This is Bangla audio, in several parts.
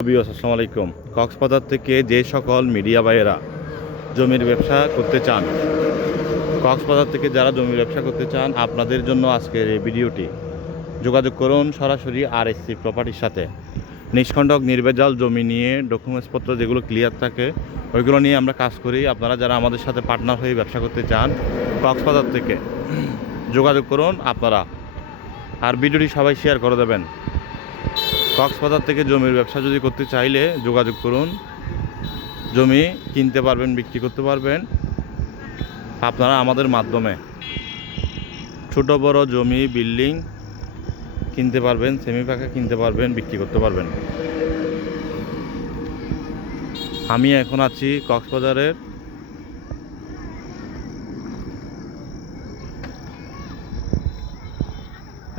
আসসালামু আলাইকুম। কক্সবাজার থেকে যে সকল মিডিয়া ভাইয়েরা জমির ব্যবসা করতে চান, কক্সবাজার থেকে যারা জমির ব্যবসা করতে চান, আপনাদের জন্য আজকের এই ভিডিওটি। যোগাযোগ করুন সরাসরি আর এসসি প্রপার্টির সাথে। নিষ্খণ্ডক নির্ভেজাল জমি নিয়ে ডকুমেন্টসপত্র যেগুলো ক্লিয়ার থাকে, ওইগুলো নিয়ে আমরা কাজ করি। আপনারা যারা আমাদের সাথে পার্টনার হয়ে ব্যবসা করতে চান, কক্সবাজার থেকে যোগাযোগ করুন আপনারা। আর ভিডিওটি সবাই শেয়ার করে দেবেন। কক্সবাজার থেকে জমির ব্যবসা যদি করতে চাইলে যোগাযোগ করুন। জমি কিনতে পারবেন, বিক্রি করতে পারবেন। আপনারা আমাদের মাধ্যমে ছোট, বড় জমি, বিল্ডিং কিনতে পারবেন সেমি পাকা কিনতে পারবেন, বিক্রি করতে পারবেন। আমি এখন আছি কক্সবাজারের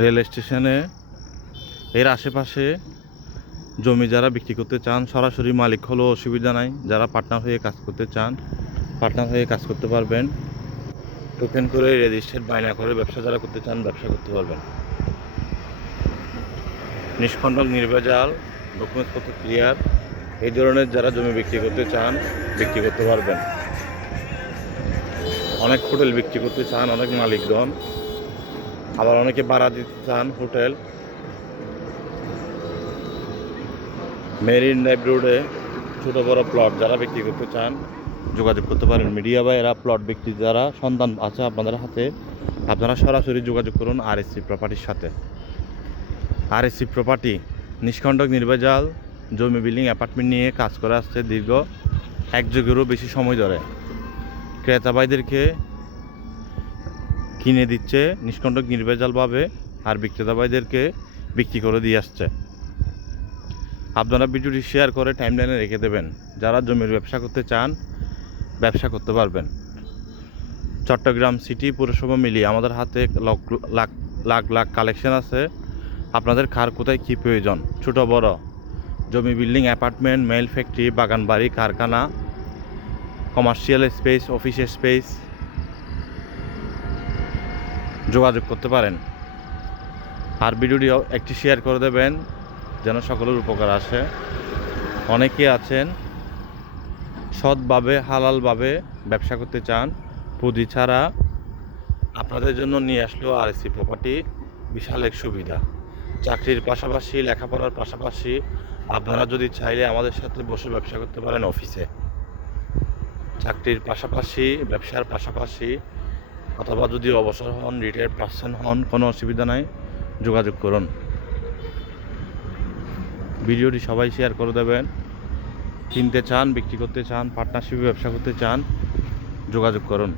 রেল স্টেশনে। এর আশেপাশে জমি যারা বিক্রি করতে চান, সরাসরি মালিক হলেও অসুবিধা নাই। যারা পার্টনার হয়ে কাজ করতে চান পার্টনার হয়ে কাজ করতে পারবেন। টোকেন করে রেজিস্টার্ড বায়না করে ব্যবসা যারা করতে চান, ব্যবসা করতে পারবেন। নিষ্খণ্ডক নির্ভেজাল ডকুমেন্টসপত্র ক্লিয়ার এই ধরনের যারা জমি বিক্রি করতে চান, বিক্রি করতে পারবেন। অনেক হোটেল বিক্রি করতে চান, অনেক মালিকগণ। আবার অনেকে ভাড়া দিতে চান হোটেল। মেরিন ড্রাইভ রোডে ছোটো বড় প্লট যারা বিক্রি করতে চান, যোগাযোগ করতে পারেন। মিডিয়া বা এরা প্লট বিক্রি যারা সন্ধান আছে আপনাদের হাতে, আপনারা সরাসরি যোগাযোগ করুন আর এসসি প্রপার্টির সাথে। আর এসসি প্রপার্টি নিষ্খণ্ডক নির্ভেজাল, জমি বিল্ডিং অ্যাপার্টমেন্ট নিয়ে কাজ করে আসছে দীর্ঘ এক যুগেরও বেশি সময় ধরে। ক্রেতা ভাইদেরকে কিনে দিচ্ছে, নিষ্কণ্টক নির্ভেজালভাবে, আর বিক্রেতা ভাইদেরকে বিক্রি করে দিয়ে আসছে। আপনারা ভিডিওটি শেয়ার করে টাইমলাইনে রেখে দেবেন। যারা জমির ব্যবসা করতে চান, ব্যবসা করতে পারবেন। চট্টগ্রাম সিটি পুরসভা মিলিয়ে আমাদের হাতে লাখ লাখ লাখ কালেকশন আছে। আপনাদের কার কোথায় কী প্রয়োজন? ছোট, বড়। জমি বিল্ডিং অ্যাপার্টমেন্ট মেল ফ্যাক্টরি বাগান বাড়ি, কারখানা কমার্শিয়াল স্পেস অফিস স্পেস যোগাযোগ করতে পারেন। আর ভিডিওটি একটি শেয়ার করে দেবেন। যেন সকলের উপকার আসে। অনেকে আছেন সৎভাবে, হালালভাবে ব্যবসা করতে চান। পুঁজি ছাড়া আপনাদের জন্য নিয়ে আসলো আর এসি প্রপার্টি বিশাল এক সুবিধা। চাকরির পাশাপাশি, লেখাপড়ার পাশাপাশি আপনারা যদি চাইলে আমাদের সাথে বসে ব্যবসা করতে পারেন অফিসে। চাকরির পাশাপাশি, ব্যবসার পাশাপাশি অথবা যদি অবসর হন রিটায়ার্ড পার্সন হন, কোনো অসুবিধা নাই। যোগাযোগ করুন। ভিডিওটি সবাই শেয়ার করে দেবেন। কিনতে চান, বিক্রি করতে চান পার্টনারশিপে ব্যবসা করতে চান, যোগাযোগ করুন।